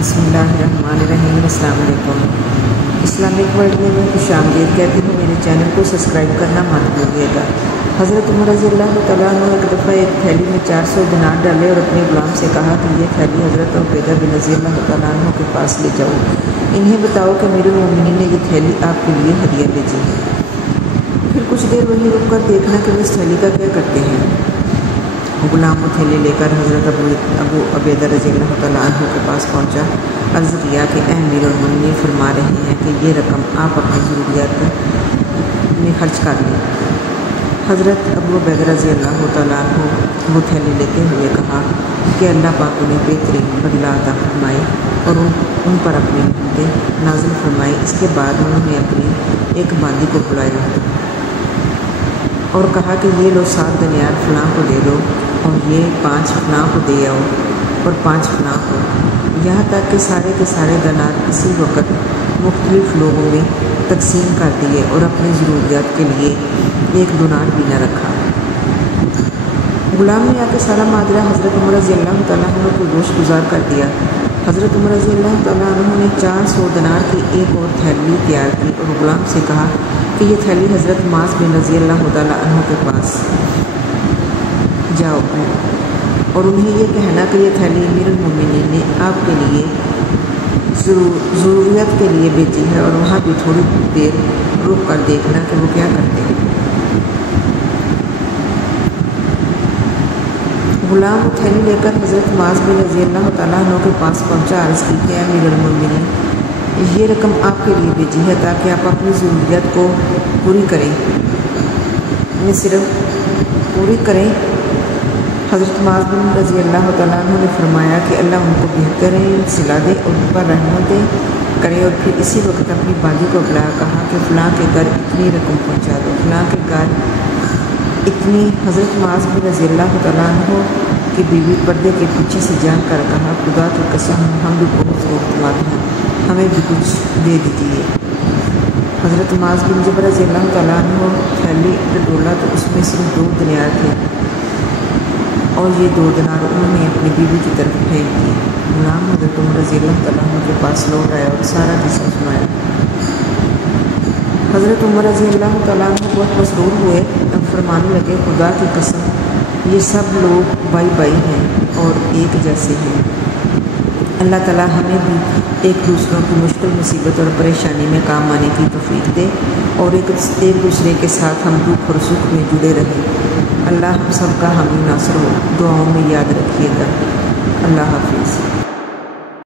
बिस्मिल्लाहिर्रहमानिर्रहीम। अस्सलाम वालेकुम। इस्लामिक वर्ल्ड में मैं खुश आमदीद कहती हूँ। मेरे चैनल को सब्सक्राइब करना मत भूलिएगा। हज़रत उमर रज़ियल्लाहु तआला अन्हु एक दफ़ा एक थैली में 400 दिनार डाले और अपने गुलाम से कहा कि ये थैली हज़रत उबैदा बिन रज़ियल्लाहु तआला अन्हु के पास ले जाओ। इन्हें बताओ कि अमीरुल मोमिनीन ने ये थैली आपके लिए हदिया भेजी है। फिर कुछ देर वहीं रुक कर देखना कि वो इस थैली का क्या करते हैं। गुलाम वो थैली लेकर हज़रत अबू उबैदा रज़ियल्लाहु तआला अन्हु के पास पहुंचा। अर्ज़ किया कि अमीरुल मोमिनीन फरमा रहे हैं कि ये रकम आप अपनी ज़रूरियात में खर्च कर लें। हज़रत अबू उबैदा रज़ियल्लाहु तआला अन्हु वो थैली लेते हुए कहा कि अल्लाह पाक उन्हें बेहतरीन बदला अता फरमाए और उन पर अपनी रहमतें नाज़िल फरमाए। इसके बाद उन्होंने अपनी एक बांदी को बुलाया और कहा कि ये लो 7 दिनार फ़लाँ को दे दो और ये 5 फ़लाँ को दे आओ और 5 फ़लाँ को, यहाँ तक कि सारे के सारे दिनार इसी वक्त मुख्तलिफ़ लोगों में तकसीम कर दिए और अपनी ज़रूरियात के लिए 1 दिनार भी न रखा। गुलाम ने आके सारा माजरा हज़रत उमर रज़ियल्लाहु तआला अन्हु को गोश गुजार कर दिया। हज़रत उमर रज़ियल्लाहु तआला अन्हु ने 400 दिनार की एक और थैली तैयार की और गुलाम से कहा कि ये थैली हज़रत मास बिन रज़ियल्लाहु तआला अन्हु के पास जाओ और उन्हें ये कहना कि ये थैली अमीरुल मोमिनीन ने आपके लिए ज़रूरियत के लिए भेजी है और वहाँ भी थोड़ी देर रुक कर देखना कि वो क्या करते हैं। गुलाम थैली लेकर हज़रत मास बिन रज़ियल्लाहु तआला अन्हु के पास पहुँचा। अर्ज़ की कि अमीरुल मोमिनीन, ये रकम आपके लिए भेजी है ताकि आप अपनी ज़रूरियत को पूरी करें, न सिर्फ पूरी करें। हज़रत मास बिन रज़ियल्लाहु तआला अन्हु ने फरमाया कि अल्लाह उनको बेहतरीन सिला दे और उन पर रहमतें करे। और फिर इसी वक्त अपनी बादी को बुलाया, कहा कि फ़लाँ के घर इतनी रकम पहुँचा दो, फ़लाँ के घर इतनी। हज़रत मास बिन रज़ियल्लाहु तआला अन्हु की बीवी पर्दे के पीछे से जान कर कहा, खुदा की कसम हम भी बहुत ज़रूरतमंद हैं, हमें भी कुछ दे दीजिए। हज़रत मास बिन जबर रज़ियल्लाहु तआला अन्हु थैली डोला तो उसमें सिर्फ 2 दिनार थे और ये 2 दिनार उन्होंने अपनी बीवी की तरफ फेंक दिए। गुलाम हज़रत उमर रज़ियल्लाहु तआला अन्हु के पास लौट आया और सारा किस्सा सुनाया। हज़रत उमर रज़ियल्लाहु तआला अन्हु बहुत मसरूर हुए। अब फरमाने लगे, खुदा की कसम ये सब लोग भाई भाई हैं और एक जैसे हैं। अल्लाह ताला हमें भी एक दूसरों की मुश्किल मुसीबत और परेशानी में काम आने की तौफीक दे और एक दूसरे के साथ हम दुख और सुख में जुड़े रहें। अल्लाह हम सब का हामी नासर हो। दुआओं में याद रखिएगा। अल्लाह हाफिज़।